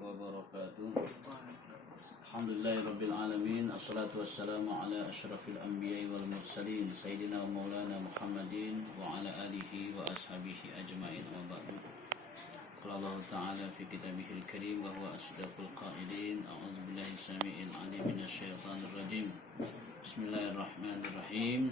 wabarakatuh. Alhamdulillahirabbil alamin. Assalatu wassalamu ala asyrafil anbiya'i wal mursalin sayyidina wa maulana Muhammadin wa ala alihi wa ashabihi ajmain. Wa ba'du. Qala Allah ta'ala fi kitabihil karim wa huwa asdaqul qailin. A'udzu billahi samii'il 'alim minasy syaithanir rajim. Bismillahirrahmanirrahim.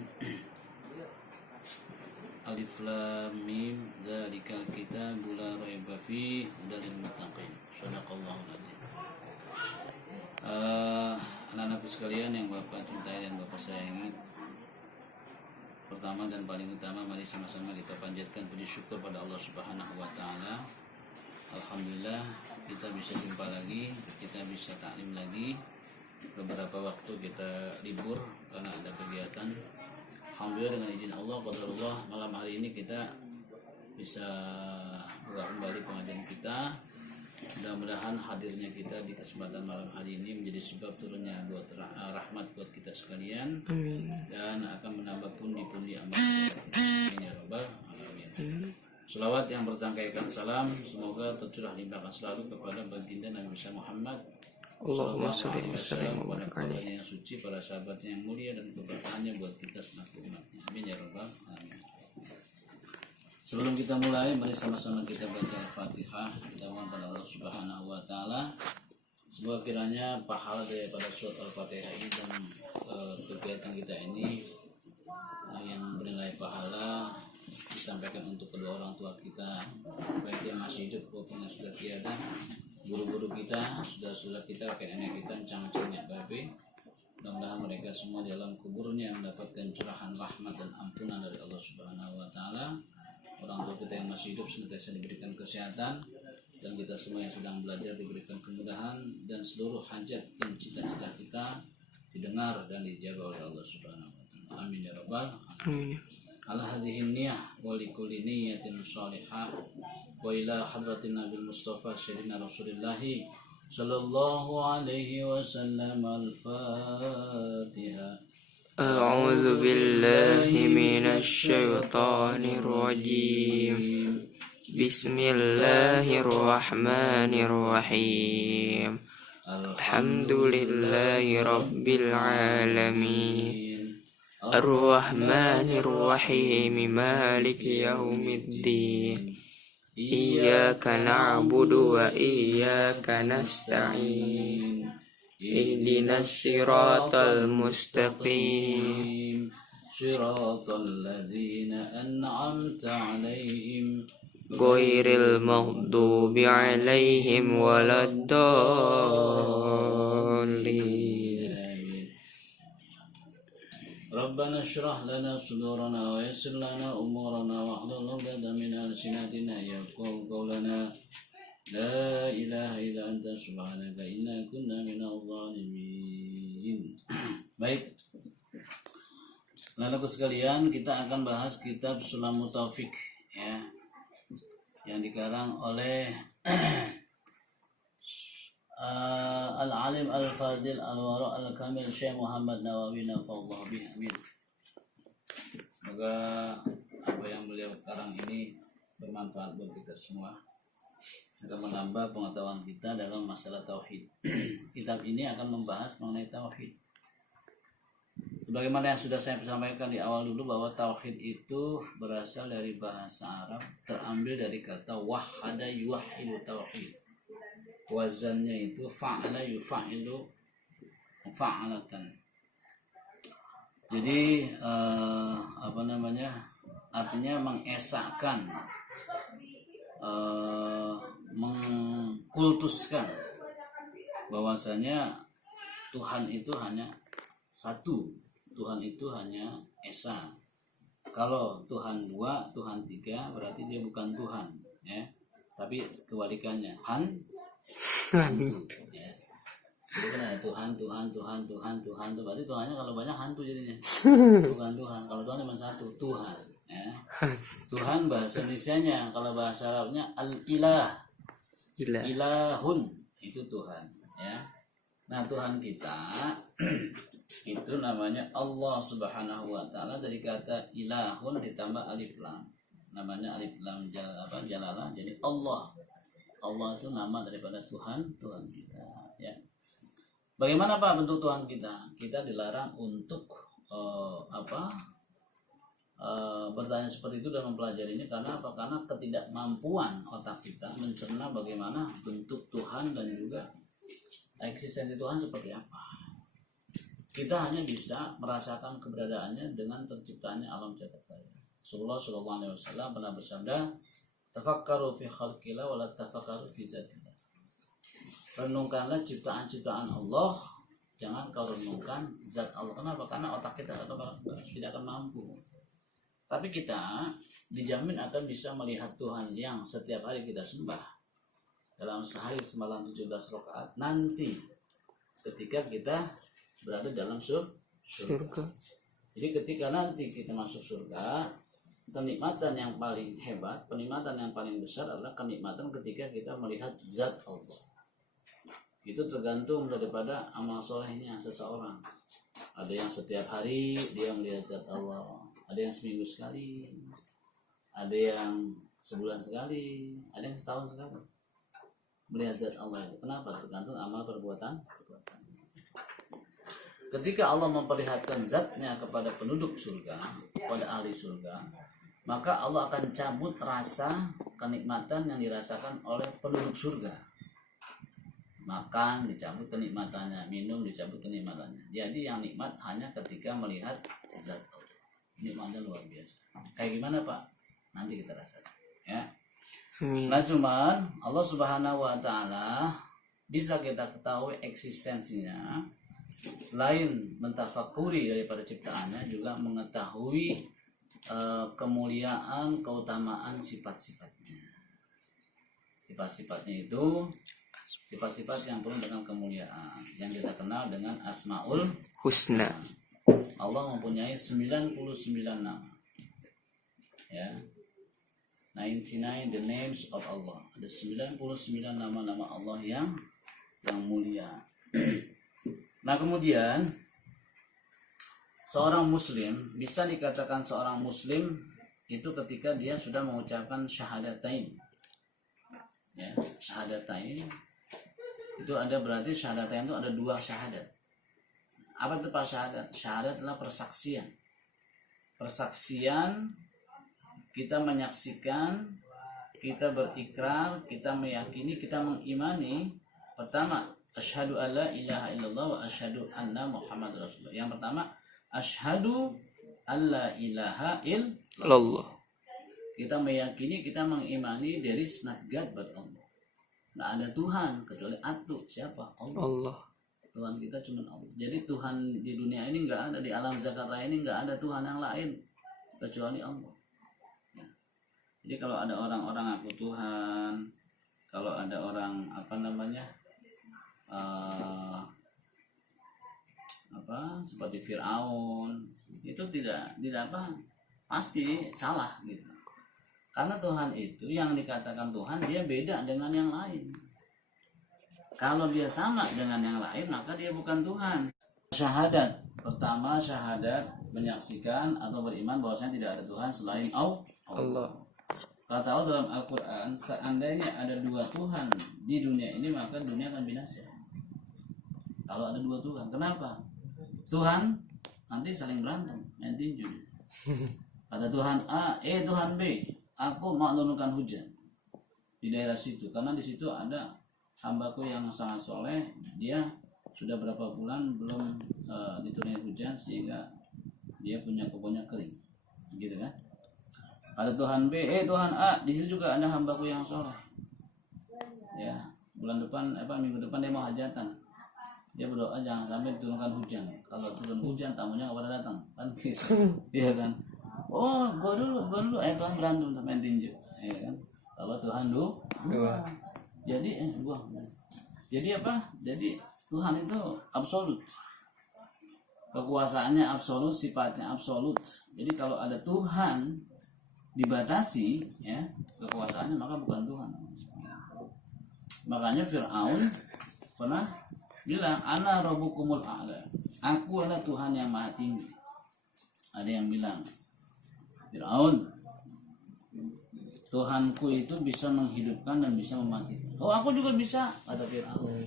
Alif lam mim dzalikal kitabu la raiba fihi hudal lil muttaqin. Shadaqallahul adzim. Anak-anakku sekalian yang Bapak cintai dan Bapak sayangi, pertama dan paling utama mari sama-sama kita panjatkan puji syukur pada Allah Subhanahu wa taala. Alhamdulillah kita bisa jumpa lagi, kita bisa taklim lagi. Beberapa waktu kita libur karena ada kegiatan. Alhamdulillah dengan izin Allah, qadarullah, malam hari ini kita bisa buka kembali pengajian kita. Mudah-mudahan hadirnya kita di kesempatan malam hari ini menjadi sebab turunnya buat rahmat buat kita sekalian. Amin. Dan akan menambah pundi-pundi amal kita. Ya Rabbal alamin. Selawat yang bertangkaikan salam semoga tercurah limpahkan selalu kepada baginda Nabi Muhammad. Allahumma sholli wa sallim wa barik alaihi. Yang suci, para sahabatnya yang mulia dan keberkahannya buat kita selaku umatnya. Amin ya Rabbal alamin. Sebelum kita mulai, mari sama-sama kita baca Al-Fatihah. Kita mohon pada Allah Subhanahu wa taala semoga kiranya pahala daripada surat Al-Fatihah ini dan kegiatan kita ini yang bernilai pahala disampaikan untuk kedua orang tua kita, baik yang masih hidup maupun yang sudah tiada, guru-guru kita, saudara-saudara kita, kakek nenek kita, encang-encangnya babe. Mudah-mudahan mereka semua di alam kuburnya mendapatkan curahan rahmat dan ampunan dari Allah Subhanahu wa taala. Orang tua kita yang masih hidup senantiasa diberikan kesehatan, dan kita semua yang sedang belajar diberikan kemudahan, dan seluruh hajat dan cita-cita kita didengar dan dijawab oleh Allah Subhanahu wa taala. Amin ya rabbal alamin. Ala hadhihi niyah wa likulli niyatin shalihah wa ila hadratin nabil mustafa sayyidina Rasulillah sallallahu alaihi wasallam. Al-Fatihah. أعوذ بالله من الشيطان الرجيم بسم الله الرحمن الرحيم الحمد لله رب العالمين الرحمن الرحيم مالك يوم الدين إياك نعبد وإياك نستعين اهدنا الصراط المستقيم صراط الذين أنعمت عليهم غير المغضوب عليهم ولا الضالين. ربنا اشرح لنا صدورنا ويسر لنا أمورنا واحلل عقدة من ألسنتنا يفقهوا قولنا. La ilaha illa anta subhanaka inna kunna minadh dhalimin. Baik, anak-anakku sekalian, kita akan bahas kitab Sulamut Taufik ya, yang dikarang oleh Al-Alim Al-Fadil Al-Wara Al-Kamil Syekh Muhammad Nawawi nafa'allahu bih. Amin. Semoga apa yang beliau karang ini bermanfaat buat kita semua, akan menambah pengetahuan kita dalam masalah tauhid. Kitab ini akan membahas mengenai tauhid. Sebagaimana yang sudah saya sampaikan di awal dulu, bahwa tauhid itu berasal dari bahasa Arab, terambil dari kata wahada yuwahidu tauhid. Wazannya itu fa'ala yufa'ilu fa'alatan. Jadi artinya mengesahkan, mengkultuskan bahwasanya Tuhan itu hanya satu, Tuhan itu hanya esa. Kalau Tuhan dua, Tuhan tiga, berarti dia bukan Tuhan ya, tapi kebalikannya hantu ya. Jadi kan ada Tuhan itu berarti Tuhannya kalau banyak hantu jadinya, bukan Tuhan. Kalau Tuhan cuma satu, Tuhan ya. Tuhan bahasa Indonesianya, kalau bahasa Arabnya al-ilah, ilahun, itu Tuhan ya. Nah, Tuhan kita itu namanya Allah Subhanahu wa taala, dari kata ilahun ditambah alif lam, namanya alif lam jalalah, jadi Allah. Allah itu nama daripada Tuhan kita, ya. Bagaimana Pak bentuk Tuhan kita? Kita dilarang untuk bertanya seperti itu dan mempelajarinya. Karena apa? Karena ketidakmampuan otak kita mencerna bagaimana bentuk Tuhan dan juga eksistensi Tuhan seperti apa. Kita hanya bisa merasakan keberadaannya dengan terciptanya alam jagat raya. Rasulullah SAW pernah bersabda, tafakkaru fi khalqillah wa la tafakkaru fi zatillah. Renungkanlah ciptaan-ciptaan Allah, jangan kau renungkan zat Allah. Kenapa? Karena otak kita tidak akan mampu. Tapi kita dijamin akan bisa melihat Tuhan yang setiap hari kita sembah dalam sehari semalam 17 rakaat nanti ketika kita berada dalam surga. Jadi ketika nanti kita masuk surga, kenikmatan yang paling hebat, kenikmatan yang paling besar adalah kenikmatan ketika kita melihat zat Allah. Itu tergantung daripada amal solehnya seseorang. Ada yang setiap hari dia melihat zat Allah, ada yang seminggu sekali, ada yang sebulan sekali, ada yang setahun sekali melihat zat Allah itu. Kenapa? Tergantung amal perbuatan. Ketika Allah memperlihatkan zatnya kepada penduduk surga, kepada ahli surga, maka Allah akan cabut rasa kenikmatan yang dirasakan oleh penduduk surga. Makan dicabut kenikmatannya, minum dicabut kenikmatannya. Jadi yang nikmat hanya ketika melihat zat Allah. Nikmatnya luar biasa. Kayak gimana Pak? Nanti kita rasakan, ya. Nah cuman Allah Subhanahu wa Ta'ala bisa kita ketahui eksistensinya, selain mentafakuri daripada ciptaannya, juga mengetahui kemuliaan, keutamaan sifat-sifatnya. Sifat-sifatnya itu sifat-sifat yang penuh dengan kemuliaan, yang kita kenal dengan Asmaul Husna. Allah mempunyai 99 nama, ya. 99 the names of Allah. Ada 99 nama-nama Allah yang mulia. Nah kemudian seorang muslim bisa dikatakan seorang muslim itu ketika dia sudah mengucapkan syahadatain, ya. Syahadatain itu ada, berarti syahadatain itu ada 2 syahadat. Apa itu Pak syahadat? Syahadat adalah persaksian. Persaksian, kita menyaksikan, kita berikrar, kita meyakini, kita mengimani. Pertama, asyhadu alla ilaha illallah wa asyhadu anna Muhammad Rasulullah. Yang pertama, asyhadu alla ilaha illallah. Kita meyakini, kita mengimani there is not God but Allah. Nggak ada Tuhan kecuali atu. Siapa? Allah. Tuhan kita cuma Allah. Jadi Tuhan di dunia ini nggak ada, di alam zakat raya ini nggak ada Tuhan yang lain kecuali Allah. Ya. Jadi kalau ada orang-orang ngaku Tuhan, kalau ada orang seperti Fir'aun, itu tidak pasti salah gitu. Karena Tuhan itu yang dikatakan Tuhan, dia beda dengan yang lain. Kalau dia sama dengan yang lain, maka dia bukan Tuhan. Syahadat, pertama syahadat menyaksikan atau beriman bahwasanya tidak ada Tuhan selain Allah. Kata Allah dalam Al-Quran, seandainya ada 2 Tuhan di dunia ini, maka dunia akan binasa. Kalau ada 2 Tuhan, kenapa? Tuhan nanti saling berantem, main tinju. Kata Tuhan A, Tuhan B, aku mau menurunkan hujan di daerah situ, karena di situ ada hambaku yang sangat soleh, dia sudah berapa bulan belum diturunin hujan sehingga dia punya kebunnya kering, gitu kan? Ada Tuhan B, Tuhan A, di situ juga ada hambaku yang soleh, ya, bulan depan minggu depan dia mau hajatan, dia berdoa jangan sampai diturunkan hujan. Kalau turun hujan tamunya nggak pada datang, kan gitu, iya kan? Oh, gua dulu, Tuhan berantem sama tinju, ya kan? Kalau Tuhan dua. Jadi apa? Jadi Tuhan itu absolut. Kekuasaannya absolut, sifatnya absolut. Jadi kalau ada Tuhan dibatasi, ya, kekuasaannya, maka bukan Tuhan. Makanya Fir'aun pernah bilang, ana rabbukumul a'la. Aku adalah Tuhan yang maha tinggi. Ada yang bilang, Fir'aun, Tuhanku itu bisa menghidupkan dan bisa mematikan. Oh, aku juga bisa, kata Fir'aun.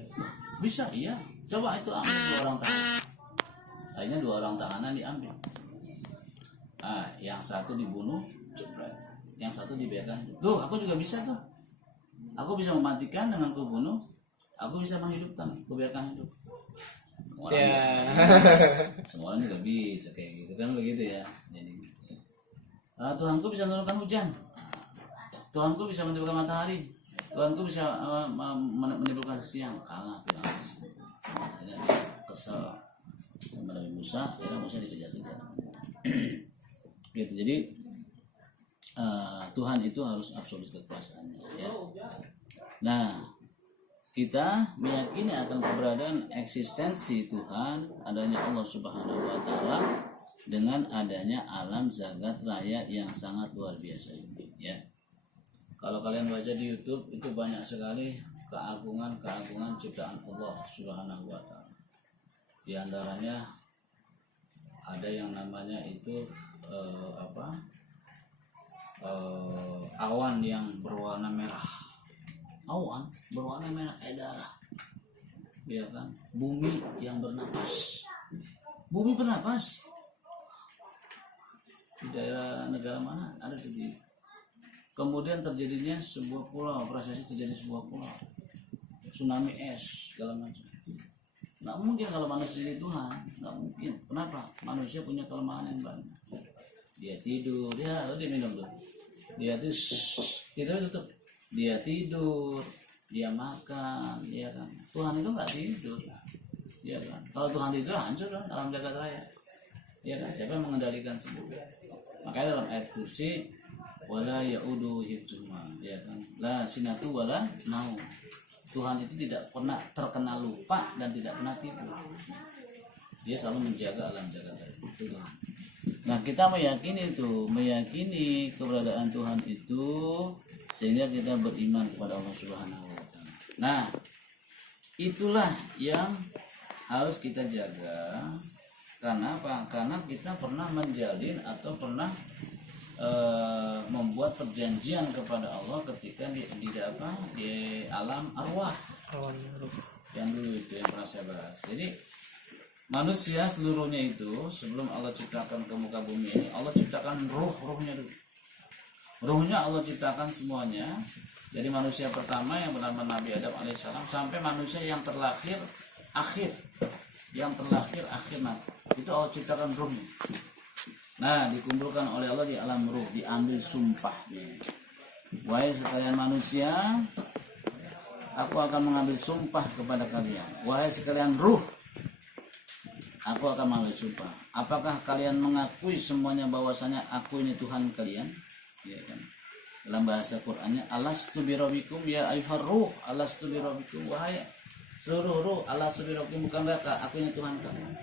Bisa, iya. Coba itu ambil 2 orang tahanan. Akhirnya 2 orang tahanan diambil. Yang satu dibunuh, yang satu dibiarkan. Tuh, aku juga bisa tuh. Aku bisa mematikan dengan kubunuh. Aku bisa menghidupkan, kubiarkan hidup. Semua orang juga bisa kayak gitu kan, begitu ya. Jadi Tuhanku bisa menurunkan hujan. Tuhanku bisa menimbulkan matahari. Tuhanku bisa menimbulkan siang. Kalah Fir'aun. Akhirnya dia kesal sama Nabi Musa. Akhirnya Musa dikejar-kejar. Gitu. Jadi Tuhan itu harus absolut kekuasaannya. Ya. Nah, kita meyakini akan keberadaan eksistensi Tuhan, adanya Allah Subhanahu wa Ta'ala, dengan adanya alam zagat raya yang sangat luar biasa ini. Ya. Kalau kalian baca di YouTube itu banyak sekali keagungan ciptaan Allah Subhanahu wa Ta'ala. Di antaranya ada yang namanya itu awan yang berwarna merah. Awan berwarna merah kayak darah. Ya kan? Bumi yang bernapas. Bumi bernapas. Di daerah negara mana ada tuh. Kemudian terjadinya sebuah pulau, prosesnya terjadi sebuah pulau, tsunami es, segala macam. Nggak mungkin kalau manusia jadi Tuhan, nggak mungkin. Kenapa? Manusia punya kelemahan yang banyak. Dia tidur, dia minum dulu. Dia tutup. Dia tidur, dia makan, dia kan. Tuhan itu nggak tidur, ya kan. Kalau Tuhan tidur hancur kan alam jagat raya, ya kan. Siapa yang mengendalikan semua? Makanya dalam ayat kursi, wala yaudu hifzuhuma, ya kan, la sinatu wala naum. Tuhan itu tidak pernah terkena lupa dan tidak pernah tidur. Dia selalu menjaga alam jagat raya. Itu Tuhan. Nah, kita meyakini keberadaan Tuhan itu sehingga kita beriman kepada Allah Subhanahu wa Ta'ala. Nah, itulah yang harus kita jaga. Karena apa? Karena kita pernah menjalin atau pernah membuat perjanjian kepada Allah ketika di alam arwah yang dulu itu yang pernah saya bahas. Jadi manusia seluruhnya itu sebelum Allah ciptakan ke muka bumi ini, Allah ciptakan ruhnya dulu. Ruhnya Allah ciptakan semuanya. Jadi manusia pertama yang bernama Nabi Adam alaihissalam sampai manusia yang terlahir akhir nanti itu Allah ciptakan ruhnya. Nah, dikumpulkan oleh Allah di alam ruh, diambil sumpahnya. Wahai sekalian manusia, aku akan mengambil sumpah kepada kalian. Wahai sekalian ruh, aku akan mengambil sumpah. Apakah kalian mengakui semuanya bahwasanya aku ini Tuhan kalian? Ya kan? Dalam bahasa Qur'annya, alastu birabbikum ya ayyuhar ruh, alastu birabbikum, wahai seluruh ruh, alastu birabbikum, bukankah aku ini Tuhan kalian?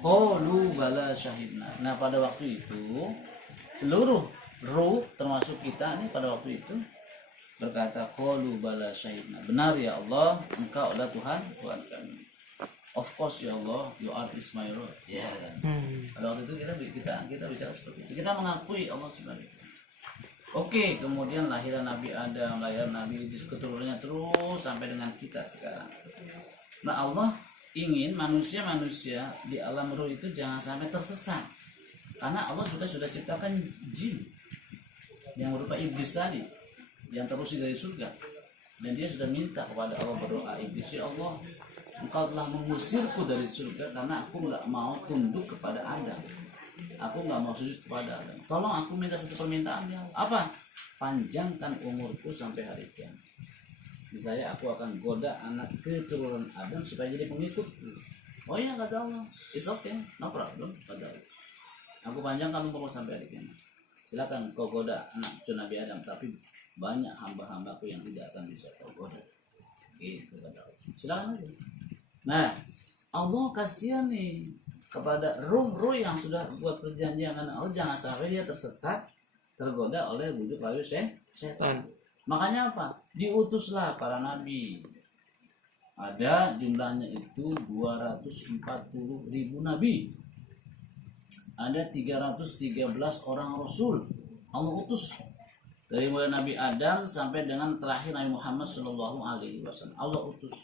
Qalu bala syahidna. Nah, pada waktu itu seluruh ruh termasuk kita nih pada waktu itu berkata qalu bala syahidna. Benar ya Allah, Engkau adalah Tuhan kami. Of course ya Allah, you are is my Lord. Ya kan. Pada waktu itu kita bicara seperti itu. Kita mengakui Allah sebagai Tuhan. Oke, kemudian lahiran Nabi Adam, lahiran Nabi keturunannya terus sampai dengan kita sekarang. Nah, Allah ingin manusia di alam ruh itu jangan sampai tersesat, karena Allah sudah ciptakan jin yang berupa iblis tadi yang terusir dari surga, dan dia sudah minta kepada Allah, berdoa, iblis, ya Allah, Engkau telah mengusirku dari surga karena aku nggak mau tunduk kepada Anda, aku nggak mau sujud kepada Anda, tolong aku minta satu permintaan, ya apa? Panjangkan umurku sampai hari kiamat. Saya aku akan goda anak keturunan Adam supaya jadi pengikutku. Oh ya, kata Allah, it's okay, no problem, kata Allah. Aku panjangkan umurmu sampai hari kiamat. Silakan kau goda anak cucu Nabi Adam, tapi banyak hamba-hambaku yang tidak akan bisa kau goda. Itu kata Allah. Silakan aja. Nah, Allah kasihan nih kepada ruh-ruh yang sudah buat perjanjian dengan Allah, jangan sampai dia tersesat, tergoda oleh bujuk rayu setan. Makanya apa? Diutuslah para nabi. Ada jumlahnya itu 240.000 nabi. Ada 313 orang rasul Allah utus. Dari mulai Nabi Adam sampai dengan terakhir Nabi Muhammad Shallallahu Alaihi Wasallam. Allah utus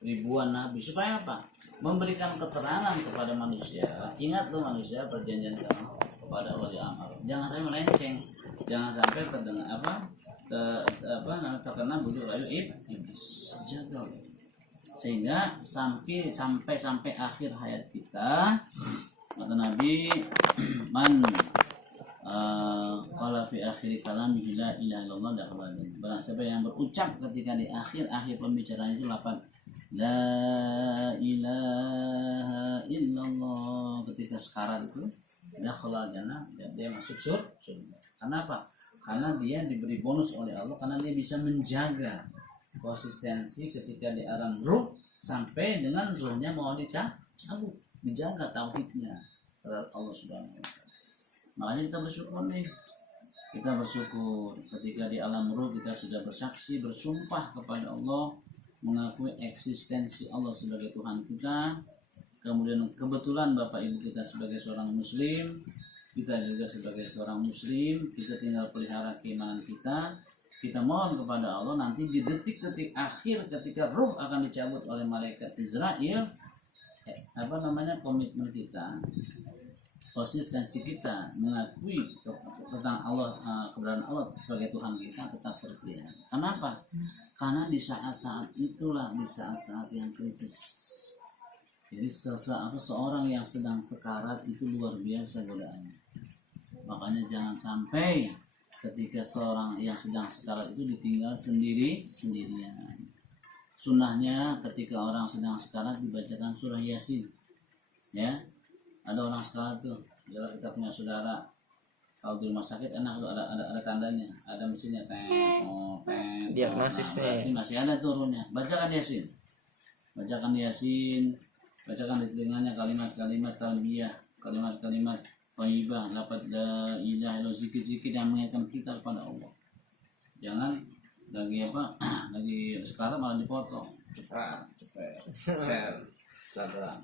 ribuan nabi supaya apa? Memberikan keterangan kepada manusia. Ingat tuh manusia, perjanjian kamu kepada Allah di amal. Jangan sampai melenceng. Jangan sampai terdengar terkena bujuk rayu iblis. Jaga. Sehingga sampai akhir hayat kita, kata Nabi, man qala fi akhir kalamihi la ilaha illallah dakhala jannah. Barang siapa yang berucap ketika di akhir pembicaraan itu lafaz la ilaha illallah, ketika sekarat itu dakhala jannah, dia masuk surga. Kenapa? Karena dia diberi bonus oleh Allah, karena dia bisa menjaga konsistensi ketika di alam ruh sampai dengan ruhnya mau dicabut, dijaga tauhidnya terhadap Allah Subhanahu wa taala. Makanya kita bersyukur nih. Kita bersyukur ketika di alam ruh kita sudah bersaksi, bersumpah kepada Allah, mengakui eksistensi Allah sebagai Tuhan kita. Kemudian kebetulan Bapak Ibu kita sebagai seorang muslim, kita juga sebagai seorang muslim, kita tinggal pelihara keimanan kita. Kita mohon kepada Allah nanti di detik-detik akhir ketika ruh akan dicabut oleh malaikat Israel, komitmen kita, konsistensi kita mengakui tentang Allah, keberadaan Allah sebagai Tuhan kita tetap terpelihara. Kenapa? Karena di saat-saat itulah, di saat-saat yang kritis. Jadi seorang yang sedang sekarat itu luar biasa godaannya. Makanya jangan sampai ketika seorang yang sedang sekarat itu ditinggal sendirian. Sunnahnya ketika orang sedang sekarat dibacakan surah Yasin. Ya, ada orang sekarat tuh. Misalnya kita punya saudara, kalau di rumah sakit enak tuh ada tandanya, ada mesinnya diagnosisnya. Masih ada turunnya. Bacakan Yasin, bacakan di telinganya kalimat-kalimat talbiyah, kalimat-kalimat thayyibah, lafaz la ilaha illallah, zikir-zikir yang mengingatkan kita kepada Allah. Jangan lagi sekarang malah dipotong, cepet, sabar.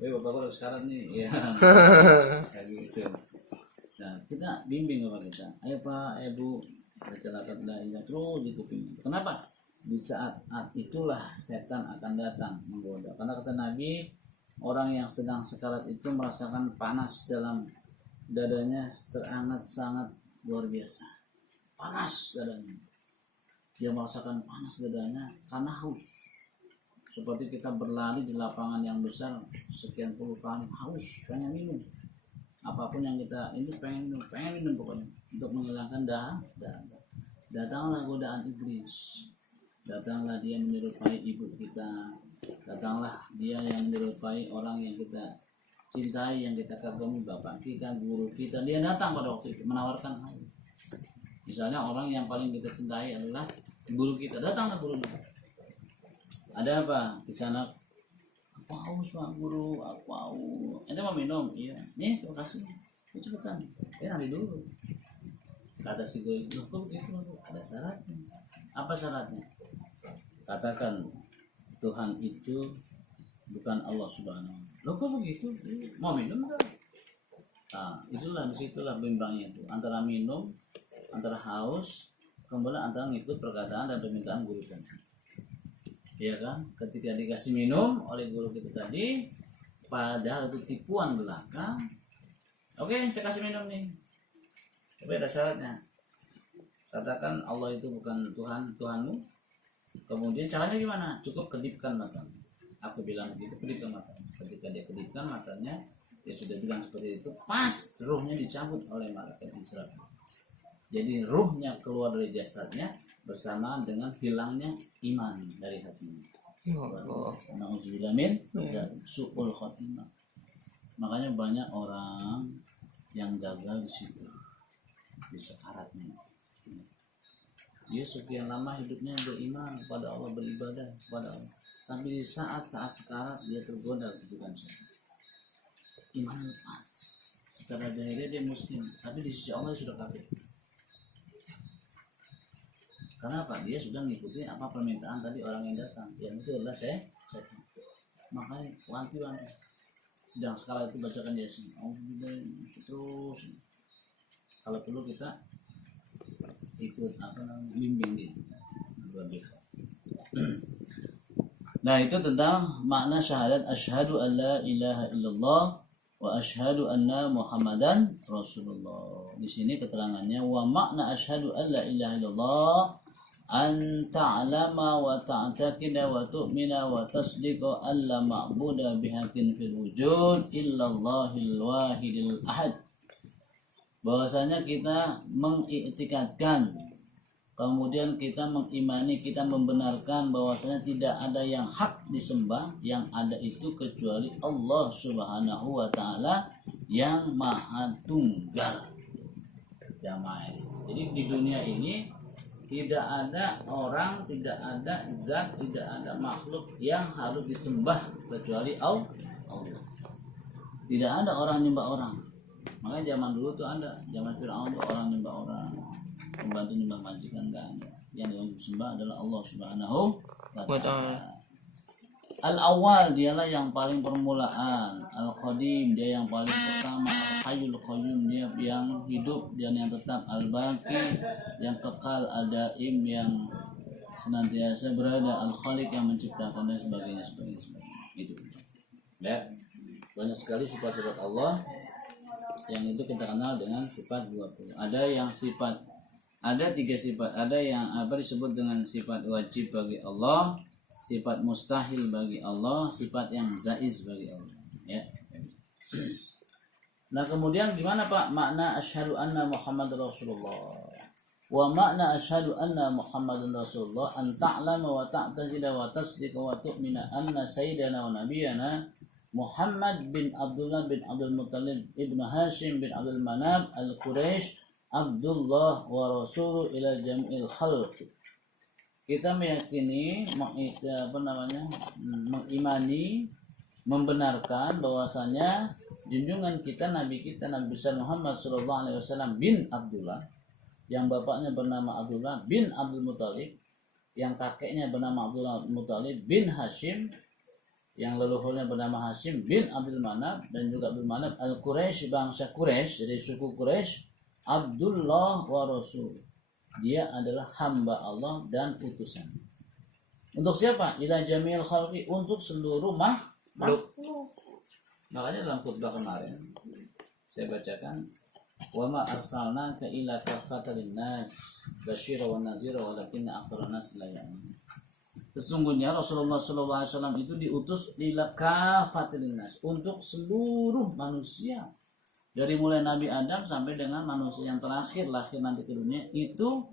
Bapak sekarang nih, ya, kayak gitu. Nah, kita bimbing Bapak kita. Ayo Pak, ayo Bu, baca lafaz la ilaha terus di kuping. Kenapa? Di saat itulah setan akan datang menggoda. Karena kata Nabi, orang yang sedang sekarat itu merasakan panas dalam dadanya teramat sangat luar biasa. Panas dadanya. Dia merasakan panas dadanya karena haus. Seperti kita berlari di lapangan yang besar sekian puluh kali, haus, pengen minum. Apapun yang kita ini pengen minum pokoknya untuk menghilangkan dahaga. Datanglah godaan iblis. Datanglah dia menyerupai ibu kita. Datanglah dia yang menyerupai orang yang kita cintai, yang kita kagumi, bapak kita, guru kita. Dia datang pada waktu itu menawarkan hal. Misalnya orang yang paling kita cintai adalah guru kita. Datanglah guru kita. Ada apa di sana? Aku haus Pak Guru, aku haus. Ente mau minum? Iya. Nih, terima kasih. Cepetan. Nanti dulu. Kata si guru itu, kok begitu? Ada syaratnya. Apa syaratnya? Katakan Tuhan itu bukan Allah Subhanahu. Loh kok begitu? Mau minum enggak? Nah, disitulah bimbangnya itu. Antara minum, antara haus, kemudian antara ngikut perkataan dan permintaan guru tadi. Ya kan? Ketika dikasih minum oleh guru kita tadi, padahal itu tipuan belaka. Oke, saya kasih minum nih. Tapi ada syaratnya. Katakan Allah itu bukan Tuhanmu. Kemudian caranya gimana? Cukup kedipkan mata. Aku bilang begitu, kedipkan mata. Ketika dia kedipkan matanya, dia sudah bilang seperti itu. Pas ruhnya dicabut oleh malaikat Israel. Jadi ruhnya keluar dari jasadnya bersamaan dengan hilangnya iman dari hatinya. Ya Allah. Nauzubillah min su'ul khotimah. Makanya banyak orang yang gagal di situ, di sekaratnya. Dia sekian lama hidupnya beriman kepada Allah, beribadah kepada Allah, tapi di saat-saat sekarat dia tergoda kebujukan syaitan. Iman lepas. Secara zahir dia muslim, tapi di sisi Allah sudah kafir. Kenapa? Dia sudah mengikuti apa permintaan tadi orang yang datang. Yang itu adalah setan. Makanya wanti-wanti. Sedang sekali itu bacakan Yasin. Terus. Kalau perlu kita ikut bimbing dia. Luar biasa. Nah, itu tentang makna syahadat asyhadu alla ilaha illallah wa asyhadu anna Muhammadan Rasulullah. Di sini keterangannya wa makna asyhadu alla ilaha illallah an ta'lama wa ta'taqida wa tu'mina wa tasdiqa alla ma'buda bihaqqin fil wujud illallahil wahidil ahad. Bahwasanya kita mengiktikadkan, kemudian kita mengimani, kita membenarkan bahwasanya tidak ada yang hak disembah, yang ada itu kecuali Allah Subhanahu wa taala yang Maha Tunggal, yang Maha Esa. Jadi di dunia ini tidak ada orang, tidak ada zat, tidak ada makhluk yang harus disembah kecuali Allah. Tidak ada orang nyembah orang. Makanya zaman dulu tuh ada, zaman Fir'aun tuh orang nyembah orang, pembantu nyembah majikan, enggak ada. Yang disembah adalah Allah Subhanahu wa ta'ala. Al-awwal dialah yang paling permulaan, al-qadim dia yang paling pertama, al-hayyul qayyum dia yang hidup dan yang tetap, al-baqi yang kekal, al-daim yang senantiasa berada, al-khaliq yang menciptakan dan sebagainya. Itu. Ya. Banyak sekali sifat-sifat Allah yang itu kita kenal dengan sifat 20. Ada yang sifat, ada 3 sifat, ada yang disebut dengan sifat wajib bagi Allah, sifat mustahil bagi Allah, sifat yang zaiz bagi Allah, ya. Nah, kemudian gimana Pak makna asyhadu anna Muhammadar Rasulullah? Wa makna asyhadu anna Muhammadar Rasulullah an ta'lama wa ta'tazila wa tasdiqa wa tu'mina anna sayyidana wa nabiyana Muhammad bin Abdullah bin Abdul Muttalib ibn Hashim bin Abdul Manab al-Quraish Abdullah wa Rasuluh ila jam'il khalq. Kita meyakini, mengimani, membenarkan bahwasanya junjungan kita, Nabi kita, Nabi besar Muhammad sallallahu alaihi wasallam bin Abdullah, yang bapaknya bernama Abdullah bin Abdul Muttalib, yang kakeknya bernama Abdullah Muttalib bin Hashim, yang leluhurnya bernama Hashim bin Abdul Manab, dan juga Abdul Manab al-Quraisy, bangsa Quraisy, dari suku Quraisy, Abdullah wa Rasul. Dia adalah hamba Allah dan utusan. Untuk siapa? Ila jamil khalqi, untuk seluruh makhluk. Makanya dalam khutbah kemarin saya bacakan, wa ma arsalnaka illa kaffatan linnas basyira wa nadhira walakinna aktsara nas la ya'lamun. Sesungguhnya Rasulullah SAW itu diutus ila kaffatan linnas, untuk seluruh manusia. Dari mulai Nabi Adam sampai dengan manusia yang terakhir lahir nanti ke dunia, itu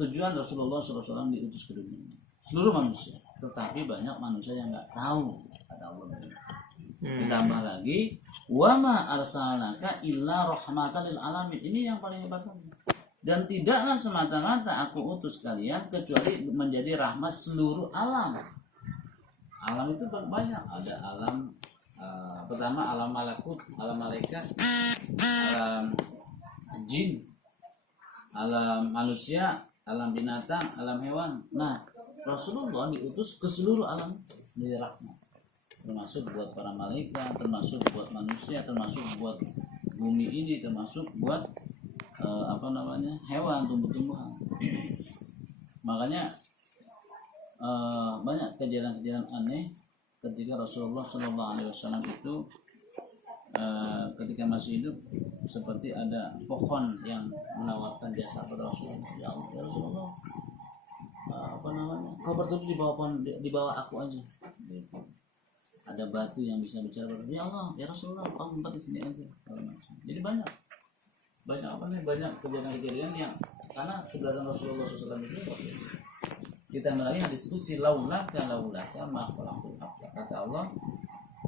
tujuan Rasulullah SAW diutus ke dunia. Seluruh manusia. Tetapi banyak manusia yang nggak tahu kata Allah. Ditambah lagi, wa ma arsalnaka illa rahmatan lil alamin. Ini yang paling hebat. Dan tidaklah semata-mata aku utus kalian kecuali menjadi rahmat seluruh alam. Alam itu banyak. Ada alam pertama alam malakut, alam malaikat, alam jin, alam manusia, alam binatang, alam hewan. Nah, Rasulullah diutus ke seluruh alam menjadi rahmat, termasuk buat para malaikat, termasuk buat manusia, termasuk buat bumi ini, termasuk buat hewan, tumbuh-tumbuhan. Makanya banyak kejadian-kejadian aneh ketika Rasulullah SAW itu ketika masih hidup, seperti ada pohon yang menawarkan jasa kepada Rasulullah. Ya Allah, ya Rasulullah, kau berteduh di bawah pohon, di bawah aku aja. Gitu. Ada batu yang bisa bicara, ya Allah, ya Rasulullah, kau tempat di sini aja. Jadi banyak kejadian-kejadian yang karena keberadaan Rasulullah SAW itu kita melalui diskusi laulaka ma khalaqtul aflaq. Kata Allah,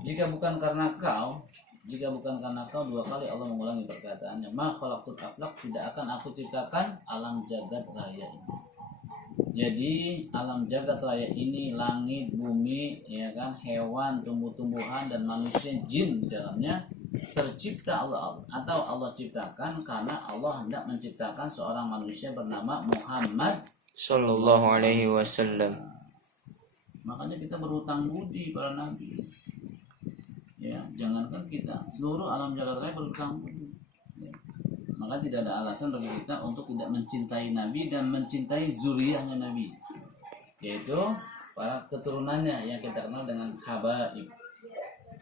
jika bukan karena kau, dua kali Allah mengulangi perkataannya, ma khalaqtul aflaq, tidak akan aku ciptakan alam jagat raya ini. Jadi alam jagat raya ini, langit, bumi, ya kan, hewan, tumbuh-tumbuhan dan manusia, jin di dalamnya, tercipta Allah atau Allah ciptakan karena Allah hendak menciptakan seorang manusia bernama Muhammad Sallallahu Alaihi Wasallam. Makanya kita berhutang budi para nabi. Ya, jangankan kita, seluruh alam jagat raya berhutang budi. Ya. maka tidak ada alasan bagi kita untuk tidak mencintai Nabi dan mencintai zuriyahnya Nabi, yaitu para keturunannya yang kita kenal dengan habaib.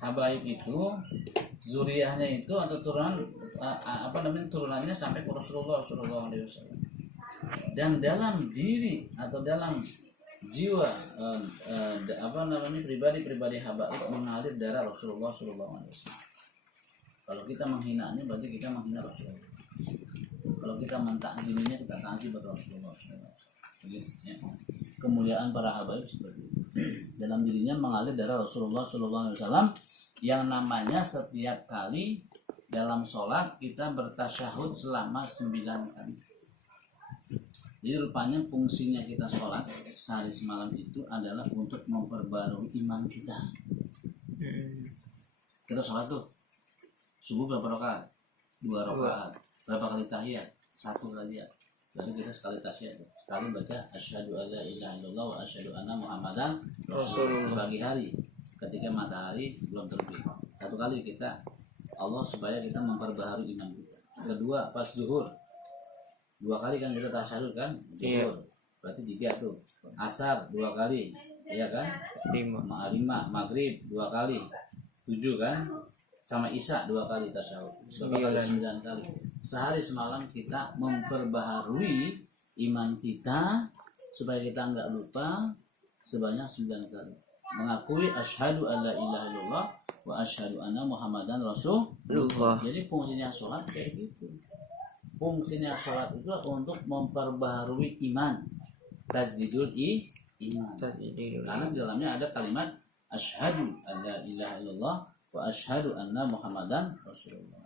Habaib itu zuriyahnya itu atau turunannya sampai ke Rasulullah SAW. Dan dalam diri atau dalam jiwa pribadi habaib mengalir darah Rasulullah SAW. Kalau kita menghinanya berarti kita menghina Rasulullah. Kalau kita mentakziminya kita takzim pada Rasulullah SAW. Ya. Kemuliaan para habaib seperti itu. Dalam dirinya mengalir darah Rasulullah SAW yang namanya setiap kali dalam sholat kita bertasyahud selama 9 kali. Jadi rupanya fungsinya kita sholat sehari semalam itu adalah untuk memperbarui iman kita. Kita sholat tuh subuh berapa rakaat? 2 rakaat. Berapa kali tahiyat? 1 kali ya. Jadi kita sekali tahiyat, sekali baca asyhadu alla ilaha illallah wa asyhadu anna muhammadan rasulullah pagi hari ketika matahari belum terbit. 1 kali kita Allah supaya kita memperbaharui iman kita. Kedua pas zuhur 2 kali kan kita tasyahud kan? Zuhur. Berarti 3 tuh. Asar 2 kali. Iya kan? 5. Maghrib 2 kali. 7 kan? Sama Isya 2 kali tasyahud. 9 kali. Sehari semalam kita memperbaharui iman kita supaya kita enggak lupa sebanyak 9 kali. Mengakui asyhadu alla ilaha illallah wa asyhadu anna muhammadan rasulullah. Jadi fungsinya sholat kayak gitu. Fungsinya sholat itu untuk memperbaharui iman, tajdidul iman. Karena di dalamnya ada kalimat asyhadu alla ilaha illallah wa asyhadu anna muhammadan rasulullah.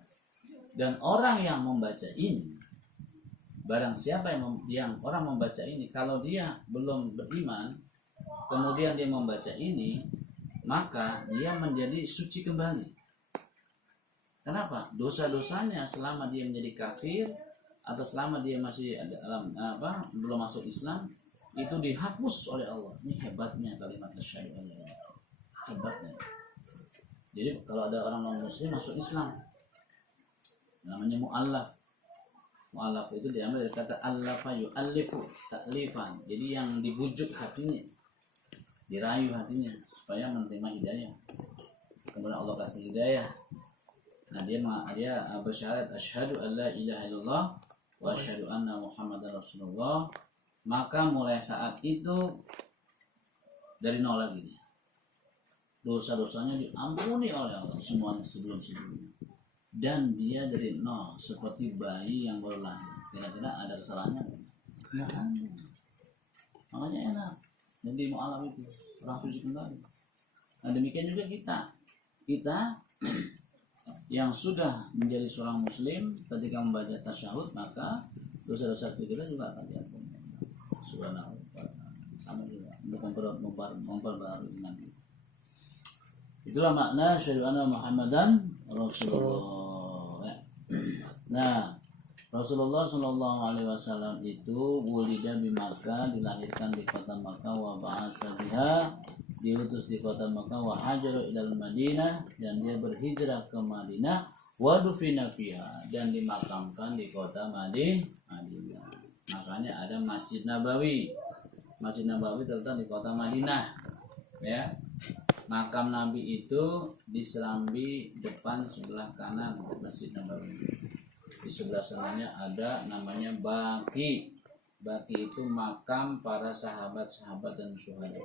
Dan orang yang membaca ini, barang siapa yang orang membaca ini, kalau dia belum beriman, kemudian dia membaca ini, maka dia menjadi suci kembali. Kenapa? Dosa-dosanya selama dia menjadi kafir atau selama dia masih dalam belum masuk Islam itu dihapus oleh Allah. Ini hebatnya kalimat asyhadu an la ilaha illallah. Hebatnya. Jadi kalau ada orang non muslim masuk Islam, namanya mu'allaf. Mu'allaf itu diambil dari kata allafa yu'allifu taklifan. Jadi yang dibujuk hatinya, dirayu hatinya supaya menerima hidayah. Kemudian Allah kasih hidayah. Nah dia bersyahadat asyhadu alla ilaha illallah wa asyhadu anna muhammadar rasulullah. Maka mulai saat itu dari nol lagi dia. Dosa-dosanya diampuni oleh Allah semuanya sebelum-sebelumnya. Dan dia dari nol seperti bayi yang baru lahir. Kira-kira ada kesalahannya? Nggak ada. Makanya enak. Jadi mu'alaf itu orang suci kembali. Nah demikian juga kita yang sudah menjadi seorang muslim ketika membaca tasyahud, maka dosa-dosa kita juga akan diampuni. Subhanahu wa ta'ala. Sama juga untuk memperbarui iman kita. Itulah makna asyhadu anna muhammadan rasulullah. Nah, Rasulullah Shallallahu Alaihi Wasallam itu wulida di Makkah, dilahirkan di kota Makkah, wa ba'atsa biha, diutus di kota Makkah, wa hajara ilal Madinah, dan dia berhijrah ke Madinah, wa dufina fiha, dan dimakamkan di kota Madinah. Makanya ada Masjid Nabawi. Masjid Nabawi terletak di kota Madinah. Ya. Makam Nabi itu di serambi depan sebelah kanan Masjid Nabawi. Di sebelah sananya ada namanya Baqi. Baqi itu makam para sahabat-sahabat dan syuhada.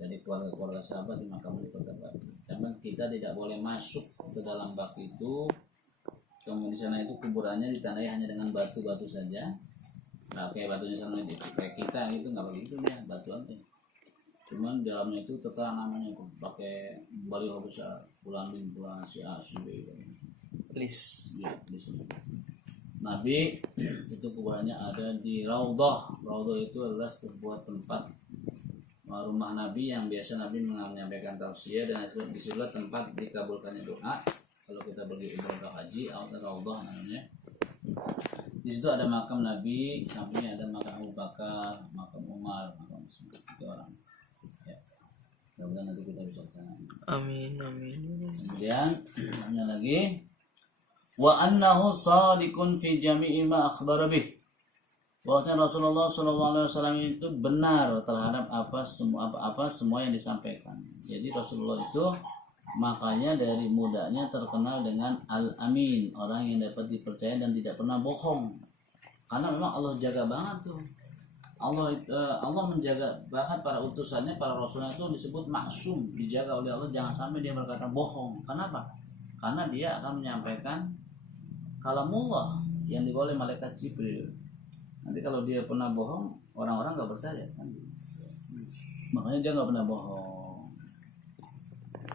Jadi keluarga-keluarga sahabat di makam di kota Baqi. Karena kita tidak boleh masuk ke dalam Baqi itu. Kemudian di sana itu kuburannya ditandai hanya dengan batu-batu saja. Nah, kayak batunya sana itu kayak kita itu nggak begitu ya, batu aja. Cuman dalamnya itu tertera namanya itu pakai baliho besar, bulan si A si B gitu. List. Ya, di sini. Nabi itu kuburannya ada di Raudhah. Raudhah itu adalah sebuah tempat rumah Nabi yang biasa Nabi menyampaikan tausiah, dan di situ tempat dikabulkannya doa kalau kita pergi umrah atau haji. Raudhah namanya. Di situ ada makam Nabi, sampingnya ada makam Abu Bakar, makam Umar, makam tiga orang. Ya. Mudah-mudahan nanti kita bisa ke sana. Amin. Kemudian ada lagi wa annahu shadiqun fi jami'i ma akhbara bih. Bahwasanya Rasulullah SAW itu benar terhadap apa semua yang disampaikan. Jadi Rasulullah itu makanya dari mudanya terkenal dengan Al-Amin, orang yang dapat dipercaya dan tidak pernah bohong. Karena memang Allah jaga banget tuh. Allah menjaga banget para utusannya, para rasulnya itu disebut maksum, dijaga oleh Allah, jangan sampai dia berkata bohong. Kenapa? Karena dia akan menyampaikan kalamullah yang dibawa oleh malaikat Jibril. Nanti kalau dia pernah bohong, orang-orang nggak percaya kan? Makanya dia nggak pernah bohong.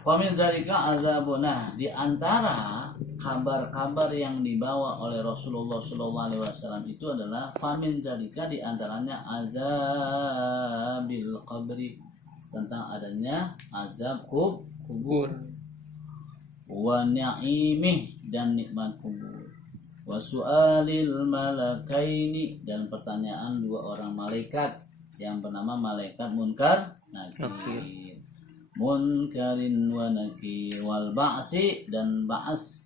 Famin zalika azabuna, di antara kabar-kabar yang dibawa oleh Rasulullah SAW itu adalah famin zalika, di antaranya azabil qabri, tentang adanya azab kubur, wa ni'imih, dan nikmat kubur, wa su'alil malakaini, dan pertanyaan dua orang malaikat yang bernama malaikat Munkar Nakir. Munkarin wa nakir, wal ba'si, dan ba'as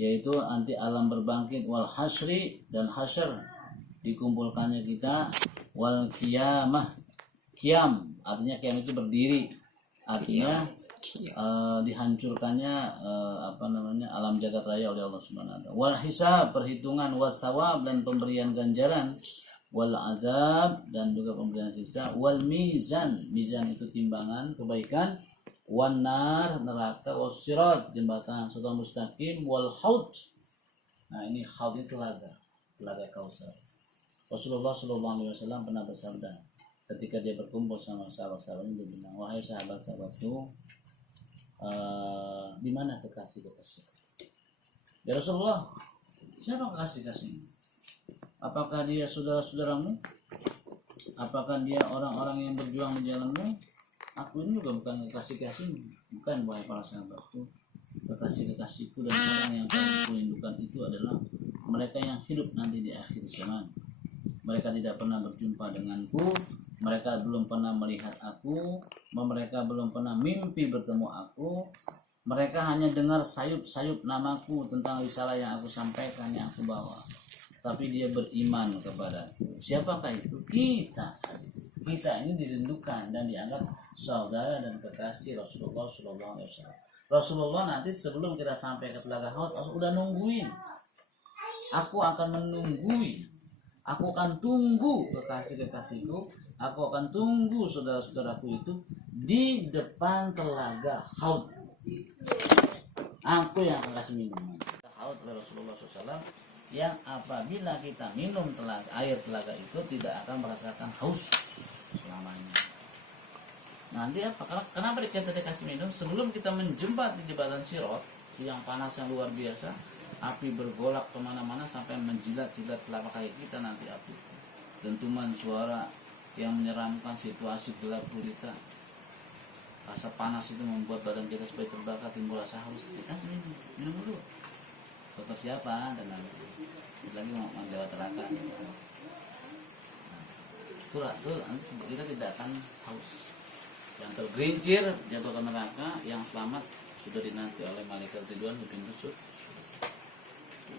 yaitu nanti alam berbangkit, wal hasyri, dan hasyr dikumpulkannya kita, wal qiyamah, qiyam artinya qiyam itu berdiri, artinya dihancurkannya alam jagat raya oleh Allah Subhanahu wa taala, wal hisab, perhitungan, wasawab, dan pemberian ganjaran, wal azab, dan juga pemberian siksa, wal mizan, mizan itu timbangan kebaikan, wan nar, neraka, was sirat, jembatan surat mustaqim, wal haud. Nah ini haud itu telaga Kausar. Rasulullah SAW pernah bersabda ketika dia berkumpul sama sahabat-sahabatnya, dia bilang, wahai sahabat-sahabatku, di mana kekasih-kekasih? Ya Rasulullah, siapa kekasih-kekasih? Apakah dia saudara-saudaramu? Apakah dia orang-orang yang berjuang di jalanmu? Aku ini juga bukan kekasih-kekasihmu. Bukan, wahai para sahabatku. Kekasih-kekasihku dan orang yang paling kurindukan itu adalah mereka yang hidup nanti di akhir zaman. Mereka tidak pernah berjumpa denganku, mereka belum pernah melihat aku, mereka belum pernah mimpi bertemu aku. Mereka hanya dengar sayup-sayup namaku tentang risalah yang aku sampaikan, yang aku bawa, tapi dia beriman kepadaku. Siapakah itu? Kita ini dirindukan dan dianggap saudara dan kekasih Rasulullah SAW. Rasulullah nanti sebelum kita sampai ke Telaga Haud, sudah nungguin. Aku akan menunggui, aku akan tunggu kekasih-kekasihku, aku akan tunggu saudara-saudaraku itu di depan Telaga Haud. Aku yang akan kasih minuman. Haud oleh Rasulullah SAW, yang apabila kita minum air telaga itu tidak akan merasakan haus selamanya. Nanti apa? Kenapa kita dikasih minum? Sebelum kita menjembat di jembatan Sirat yang panas yang luar biasa, api bergolak kemana-mana sampai menjilat-jilat telapak kaki kita nanti api. Dentuman suara yang menyeramkan, situasi gelap gulita, rasa panas itu membuat badan kita seperti terbakar, timbul rasa haus. Dikasih minum dulu. Persiapan dan lagi mau lewat neraka. Itu kita tidak akan haus. Yang tergelincir jatuh ke neraka, yang selamat sudah dinanti oleh malaikat Ridwan di pintu surga.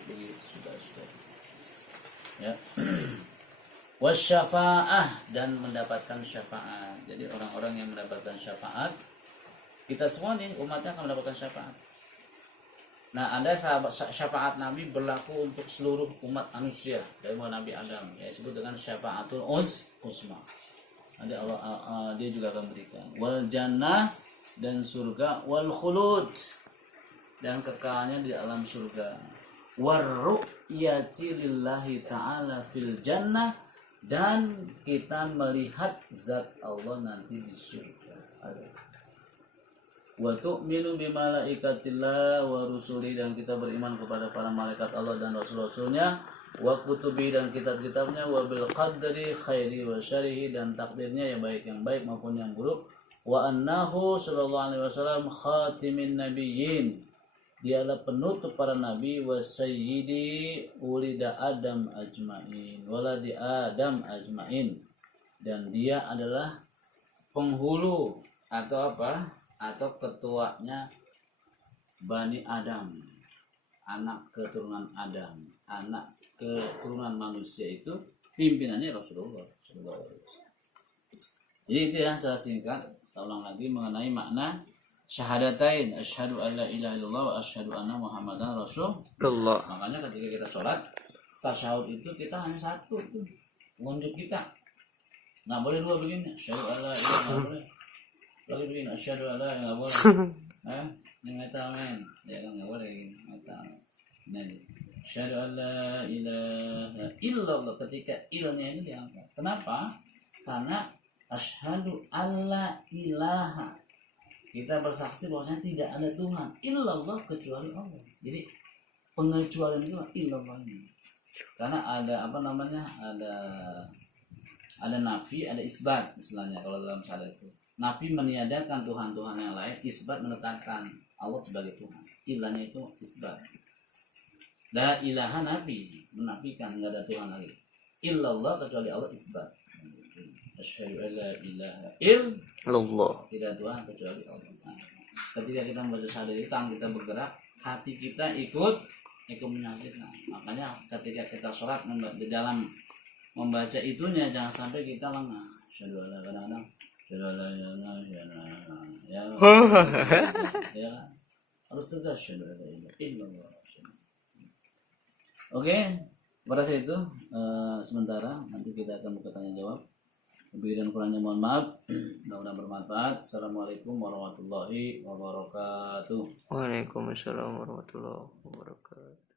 Begitu sudah. Ya. Wasyafa'ah, dan mendapatkan syafaat. Jadi orang-orang yang mendapatkan syafaat, kita semua nih umatnya akan mendapatkan syafaat. Nah, ada syafaat Nabi berlaku untuk seluruh umat manusia dari mulai Nabi Adam, ya, disebut dengan syafaatul uzma. Nanti Allah dia juga akan berikan wal jannah, dan surga, wal khulud, dan kekalnya di alam surga, war ru'yati lillahi ta'ala fil jannah, dan kita melihat zat Allah nanti di surga. Wa tu'minu bi malaikatillah wa rusuli, dan kita beriman kepada para malaikat Allah dan rasul-rasulnya, wa kutubi, dan kitab-kitabnya, wa bil qadri khairi wa syarihi, dan takdirnya yang baik maupun yang buruk, wa annahu sallallahu alaihi wasallam khatimin nabiyyin, dialah penutup para nabi, wa sayyidi ulida adam ajmain, waladi adam ajmain, dan dia adalah penghulu atau ketuanya Bani Adam. anak keturunan Adam, anak keturunan manusia itu pimpinannya Rasulullah. Jadi itu ya secara singkat, kita ulang lagi mengenai makna syahadatain, asyhadu alla ilaha illallah wa asyhadu anna muhammadan rasulullah. Makanya ketika kita sholat tasyahud itu kita hanya satu tuh, menunjuk kita. Nggak boleh dua begini, asyhadu alla ilaha illallah. Lagi begini, asyhadu alla nggak boleh. Ini metal men, ya kan nggak boleh gini metal. Nah, asyhadu alla ilaha illallah, ketika ilnya ini diangkat. Kenapa? Karena asyhadu alla ilaha, kita bersaksi bahwasanya tidak ada Tuhan illallah kecuali Allah. Jadi pengecualian itu illallah ini. Karena ada apa namanya? Ada nafi, ada isbat istilahnya kalau dalam syahadat itu. Nafi meniadakan Tuhan-Tuhan yang lain, isbat menetapkan Allah sebagai Tuhan. Ilahnya itu isbat. La ilaha nafi, menafikan enggak ada Tuhan lagi. Illallah kecuali Allah, isbat. Asyhadu an la ilaha illallah, tidak Tuhan kecuali Allah. Ketika kita membaca syahadat itu, tangan kita bergerak, hati kita ikut menyaksikan. Makanya ketika kita sholat di dalam membaca itunya jangan sampai kita lengah. Asyhadu an la ilaha ya, harus tegas asyhadu an la ilaha illallah. Oke, pada saat itu sementara nanti kita akan buka tanya jawab. Lebih dan kurangnya mohon maaf. Mudah-mudahan bermanfaat. Assalamualaikum warahmatullahi wabarakatuh. Waalaikumsalam warahmatullahi wabarakatuh.